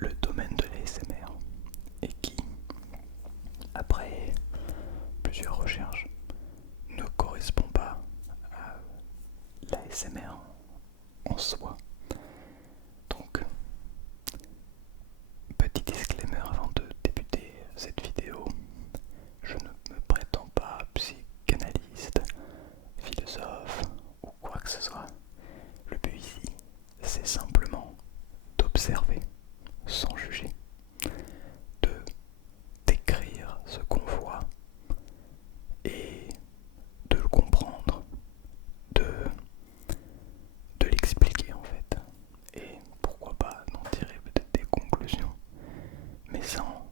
le domaine de l'ASMR et qui, après plusieurs recherches, ne correspond pas à l'ASMR en soi. Donc, petit disclaimer avant de débuter cette vidéo, je ne me prétends pas psychanalyste, philosophe ou quoi que ce soit. Le but ici, c'est simplement d'observer sans juger, de décrire ce qu'on voit et de le comprendre, de, de l'expliquer en fait. Et pourquoi pas d'en tirer peut-être des conclusions, mais sans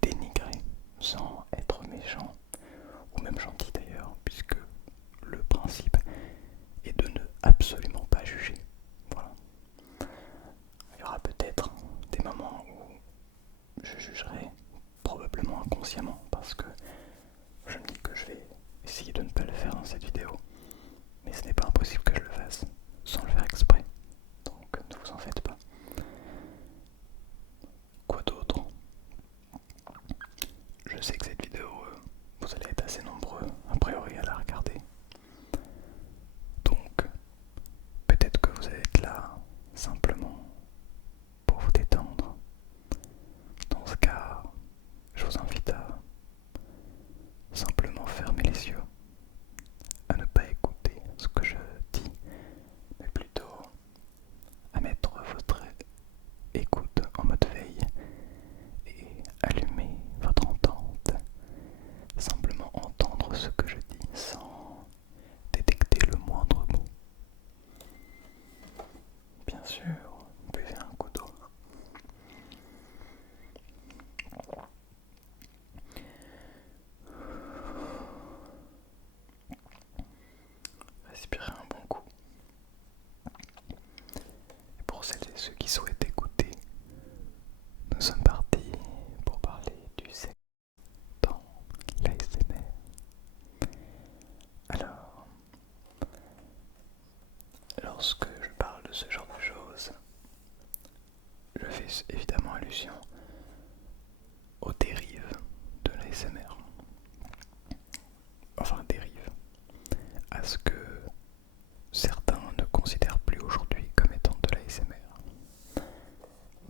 dénigrer, sans être méchant, ou même gentil d'ailleurs, puisque le principe est de ne absolument pas juger. Voilà. Il y aura peut-être des moments où je jugerai, probablement inconsciemment, parce que je me dis que je vais essayer de ne pas le faire dans cette vidéo, mais ce n'est pas impossible que je le fasse sans le faire exprès, donc ne vous en faites pas. Quoi d'autre? Je sais que cette vidéo, vous allez être assez nombreux a priori à la regarder, donc peut-être que vous allez être là simplement pour vous détendre. Dans ce cas, je vous invite à simplement fermer les yeux, à ne pas écouter ce que je dis, mais plutôt à mettre votre écoute en mode veille et allumer votre entente. Simplement entendre ce que je dis sans détecter le moindre mot. Bien sûr, buvez un coup d'eau. Respirez un bon coup. Et pour celles et ceux qui souhaitent écouter, nous sommes partis pour parler du sexe dans l'ASMR. Alors, lorsque je parle de ce genre de choses, je fais évidemment allusion aux dérives de l'ASMR. Enfin, dérives à ce que certains ne considèrent plus aujourd'hui comme étant de l'ASMR.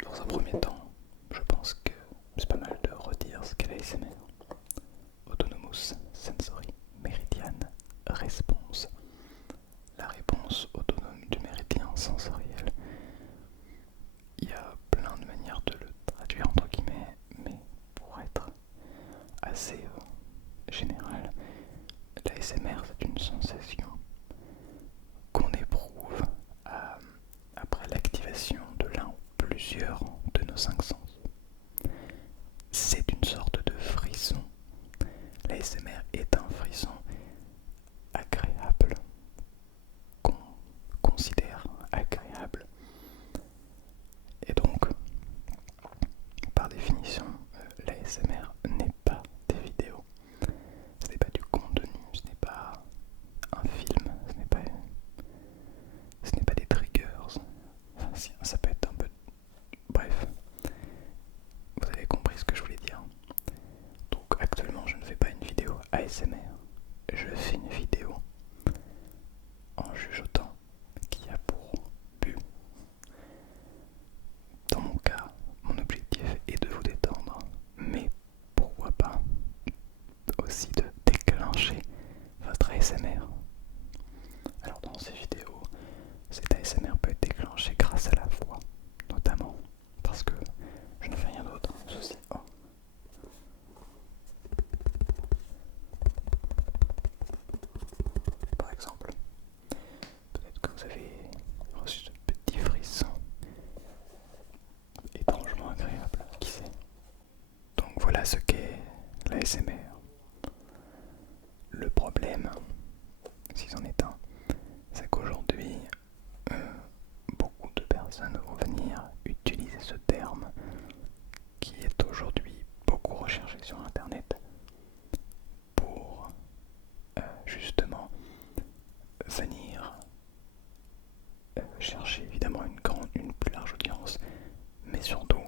Dans un premier temps, je pense que c'est pas mal de redire ce qu'est l'ASMR. Autonomous Sensory Meridian Response. La réponse autonome du méridien sensoriel. Il y a plein de manières de le traduire entre guillemets, mais pour être assez général, l'ASMR c'est une sensation qu'on éprouve après l'activation de l'un ou plusieurs de nos cinq sens. C'est une sorte de frisson. L'ASMR est un frisson agréable, qu'on considère agréable. Et donc, par définition, l'ASMR n'est pas des vidéos. Ce n'est pas du contenu, ce n'est pas un film, ce n'est pas des triggers. Enfin, si, ça peut être un peu... Bref, vous avez compris ce que je voulais dire. Donc actuellement, je ne fais pas une vidéo ASMR. Je fais une vidéo en chuchotant qui a pour but, dans mon cas, mon objectif est de vous détendre, mais pourquoi pas aussi de déclencher votre ASMR. Alors dans ces vidéos, cet ASMR peut être déclenché grâce à la voix, notamment, parce que je ne fais rien d'autre. Ceci, oh. Par exemple, peut-être que vous avez reçu ce petit frisson étrangement agréable, qui sait. Donc voilà ce qu'est l'ASMR. Le problème, si c'en est un, c'est qu'aujourd'hui, beaucoup de personnes vont venir utiliser ce terme qui est aujourd'hui beaucoup recherché sur internet pour justement venir chercher évidemment une plus large audience, mais surtout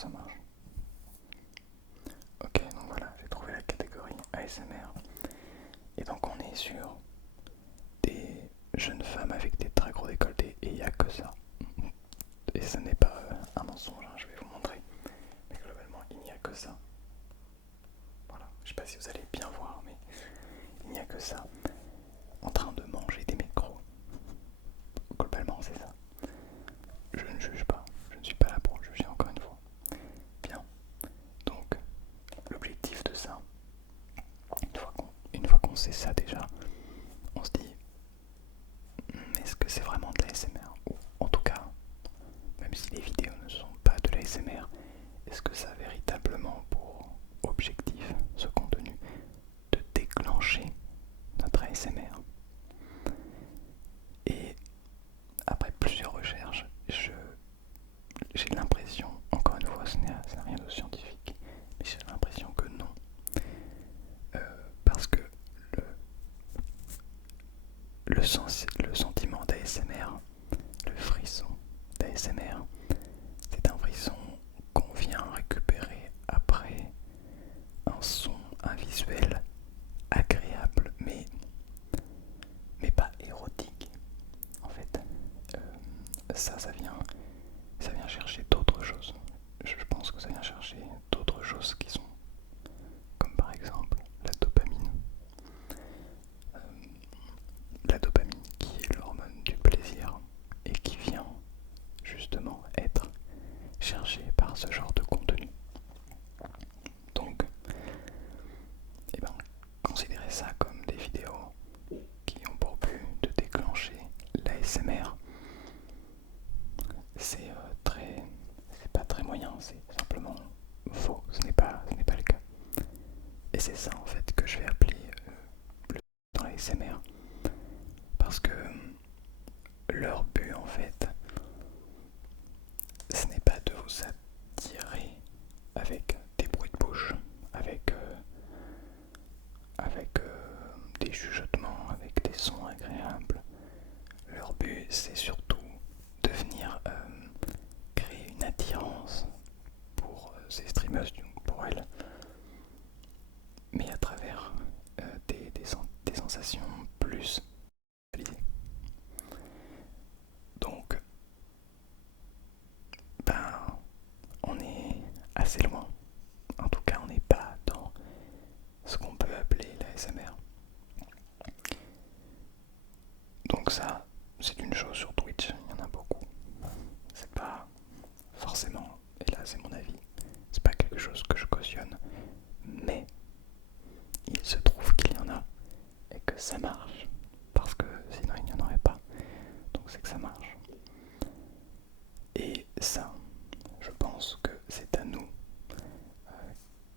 ça marche. Ok, donc voilà, j'ai trouvé la catégorie ASMR. Et donc on est sur des jeunes femmes avec des très gros décolletés et il n'y a que ça. Et ce n'est pas un mensonge, hein, je vais vous montrer. Mais globalement, il n'y a que ça. Voilà, je sais pas si vous allez bien voir, mais il n'y a que ça. En train de manger des micros. Globalement, c'est ça. Je ne juge pas, je ne suis pas là pour juger encore une fois. Bien, donc l'objectif de ça, une fois qu'on sait ça déjà, on se dit est-ce que c'est vraiment de l'ASMR? Ou en tout cas, même si les vidéos ne sont pas de l'ASMR, est-ce que ça a véritablement pour objectif, ce contenu, de déclencher notre ASMR? Et après plusieurs recherches, j'ai l'impression, encore une fois, ce n'est rien de scientifique, mais j'ai l'impression que non. Parce que le sentiment d'ASMR, le frisson d'ASMR, c'est un frisson qu'on vient récupérer après un son, un visuel agréable, mais pas érotique. En fait, ça vient chercher d'autres choses. Je pense que ça vient chercher d'autres choses qui sont, comme par exemple la dopamine. La dopamine qui est l'hormone du plaisir et qui vient justement être cherchée par ce genre de contenu. Donc, eh ben, considérez ça comme des vidéos qui ont pour but de déclencher l'ASMR. C'est pas très moyen, c'est simplement faux, ce n'est pas le cas. Et c'est ça en fait que je vais appeler le dans l'ASMR. Parce que leur but en fait, ce n'est pas de vous attirer avec des bruits de bouche, avec des chuchotements, avec des sons agréables. Leur but c'est surtout de venir créer une attirance pour ces streamers, pour elles, mais à travers des sensations plus visualisées. Donc, ben, on est assez loin. En tout cas, on n'est pas dans ce qu'on peut appeler l'ASMR. Donc ça, c'est une chose sur Twitch, il y en a beaucoup. C'est pas forcément, et là c'est mon avis, c'est pas quelque chose que je cautionne, mais il se trouve qu'il y en a et que ça marche, parce que sinon il n'y en aurait pas. Donc c'est que ça marche. Et ça, je pense que c'est à nous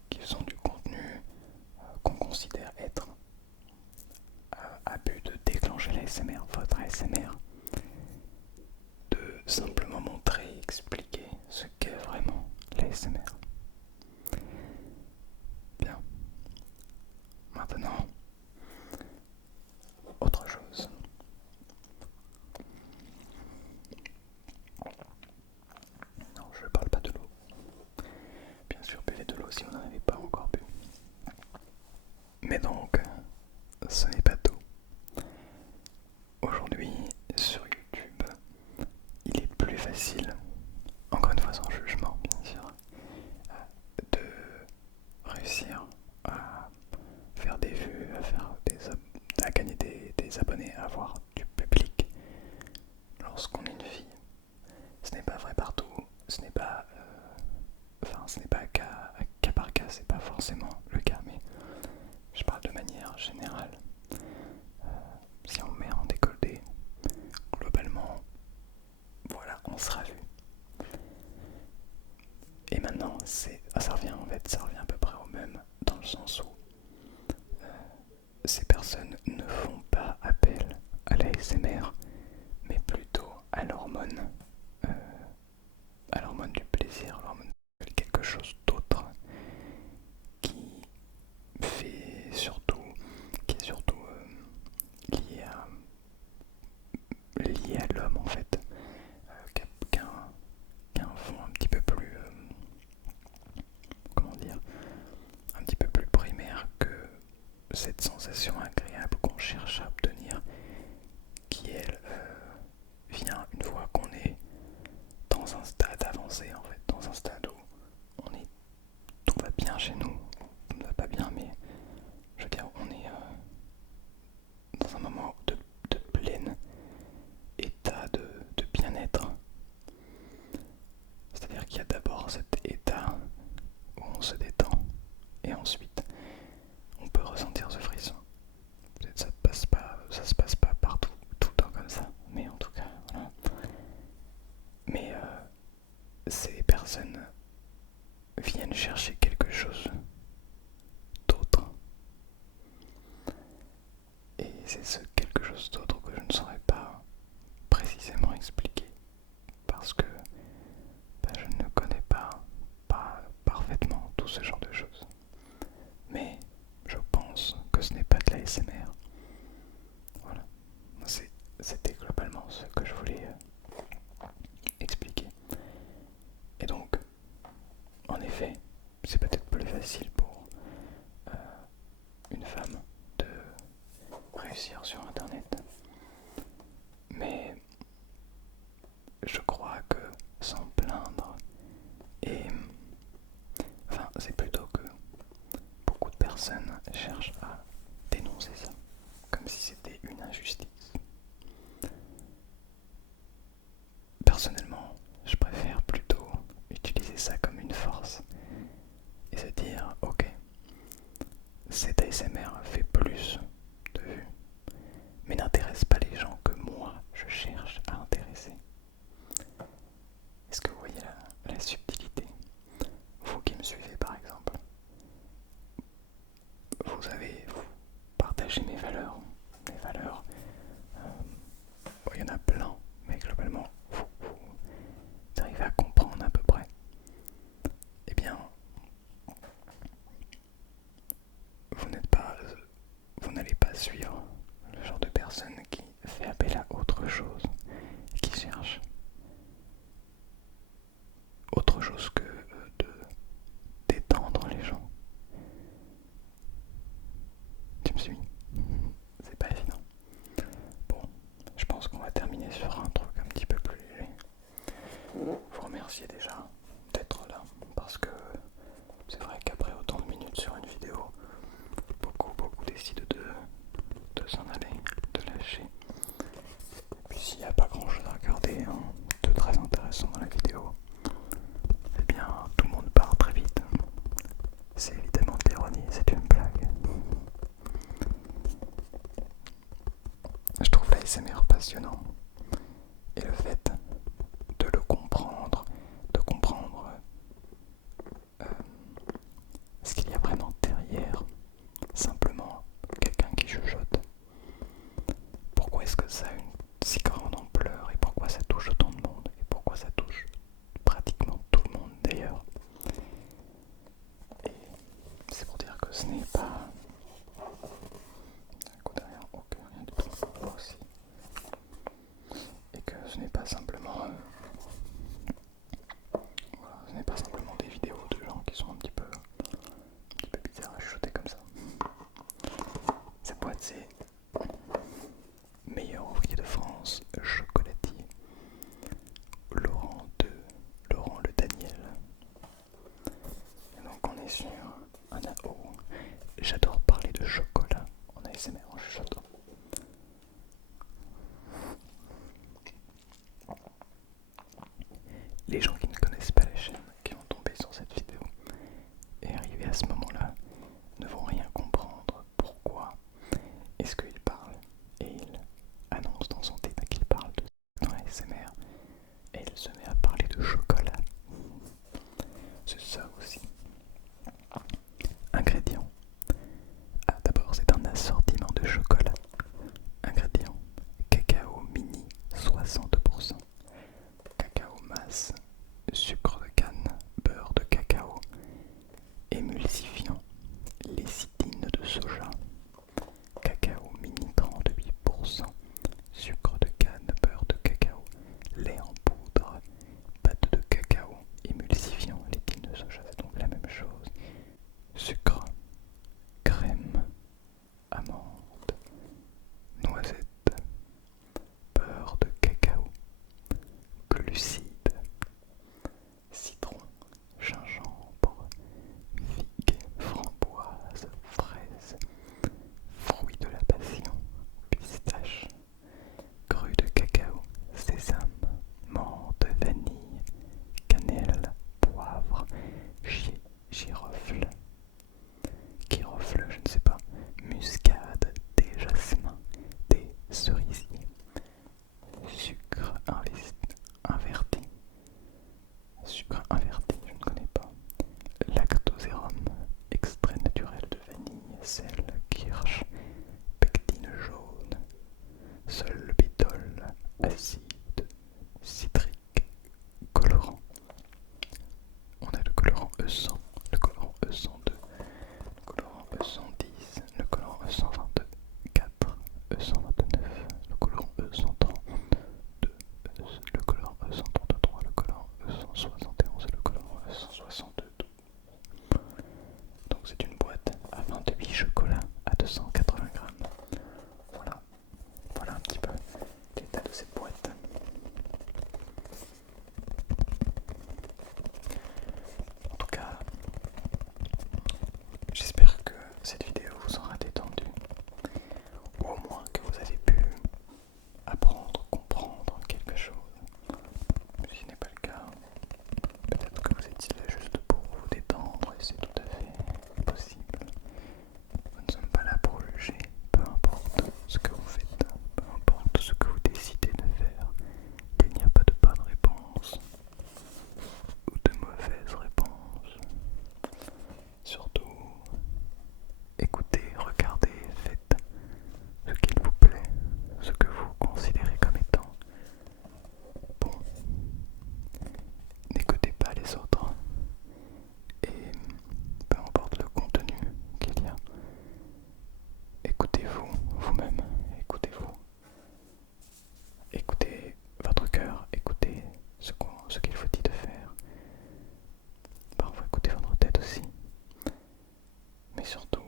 qui faisons du contenu qu'on considère être à but de déclencher l'ASMR, votre ASMR, de simplement montrer et expliquer ce qu'est vraiment l'ASMR. Bien. Maintenant, autre chose. Non, je ne parle pas de l'eau. Bien sûr, buvez de l'eau si vous n'en avez pas encore bu. Mais donc, ce n'est pas tout. Aujourd'hui, sur YouTube, il est plus facile, encore une fois sans jugement bien sûr, de réussir à faire des vues, à gagner des abonnés, à avoir du public lorsqu'on est une fille. Ce n'est pas vrai partout, ce n'est pas cas par cas, c'est pas forcément le cas, mais je parle de manière générale. Si on met en décolleté, globalement, voilà, on sera vu. Et maintenant, ça revient à peu près au même, dans le sens où ces personnes ne font pas appel à la SMR, mais plutôt à l'hormone du plaisir, l'hormone de quelque chose d'autre qui cette sensation agréable qu'on cherche à obtenir, qui elle vient une fois qu'on est dans un stade avancé, en fait, dans un stade où tout va bien chez nous, tout ne va pas bien, mais je veux dire, on est dans un moment de plein état de bien-être. C'est-à-dire qu'il y a d'abord cet état où on se détend, et ensuite on peut ressentir ce frisson. Peut-être ça se passe pas partout, tout le temps comme ça, mais en tout cas, voilà. Mais ces personnes viennent chercher quelque chose d'autre. Et c'est ce quelque chose d'autre que je ne saurais pas précisément expliquer, parce que je ne connais pas parfaitement tout ce genre de choses. Mais je pense que ce n'est pas de la l'ASMR. Voilà. C'était globalement ce que je voulais expliquer. Et donc, en effet, c'est peut-être plus facile pour une femme de réussir sur Internet. Mais je crois que s'en plaindre, et enfin, c'est plutôt que beaucoup de personnes cherchent à dénoncer ça, comme si c'était une injustice. Personnellement, je préfère plutôt utiliser ça comme une force et se dire, ok, cet ASMR fait plus de vues, mais n'intéresse pas les gens que moi je cherche à intéresser. Est-ce que vous voyez la subtilité? Vous qui me suivez par exemple, vous partagez mes valeurs. Mes valeurs, il y en a plein, mais globalement, vous arrivez à comprendre à peu près. Eh bien, vous n'allez pas suivre le genre de personne qui fait appel à autre chose, qui cherche autre chose que de détendre les gens. Tu me suis? C'est pas évident. Bon, je pense qu'on va terminer sur un truc un petit peu plus léger. Vous remercier déjà d'être là, parce que c'est vrai qu'après autant de minutes sur une vidéo, beaucoup décident de s'en aller, de lâcher. Et puis s'il n'y a pas grand chose à regarder de très intéressant dans la vidéo, eh bien tout le monde part très vite. C'est évidemment de l'ironie, c'est une blague. Je trouve l'ASMR passionnant, et le fait de le comprendre, de comprendre ce qu'il y a vraiment derrière simplement quelqu'un qui chuchote. Pourquoi est-ce que ça a une si grande ampleur, et pourquoi ça touche autant de monde, et pourquoi ça touche pratiquement tout le monde d'ailleurs. Et c'est pour dire que ce n'est pas... Un coup derrière, ok, rien du tout, moi aussi. Et que ce n'est pas simplement... voilà, ce n'est pas simplement des vidéos de gens qui sont un petit peu bizarres à chuchoter comme ça. Cette boîte, c'est meilleur ouvrier de France, chocolatier, Laurent Le Daniel. Et donc on est sur un AO. J'adore parler de chocolat en ASMR en chuchotant. Les gens qui ne connaissent pas la chaîne, qui vont tomber sur cette vidéo et arriver à ce moment-là, ne vont rien comprendre. Pourquoi est-ce qu'il parle? Et il annonce dans son titre qu'il parle dans la ASMR, et il se met à parler de chocolat. C'est ça aussi. Ingrédients. Ah, d'abord, c'est un assortiment de chocolat. Ingrédients: cacao mini 60%, cacao masse, sucre de canne, beurre de cacao, émulsifiant, lécithine de soja, cacao mini 38%, sucre de canne, beurre de cacao, lait en poudre, pâte de cacao, émulsifiant, lécithine de soja, c'est donc la même chose, sucre, crème, mais surtout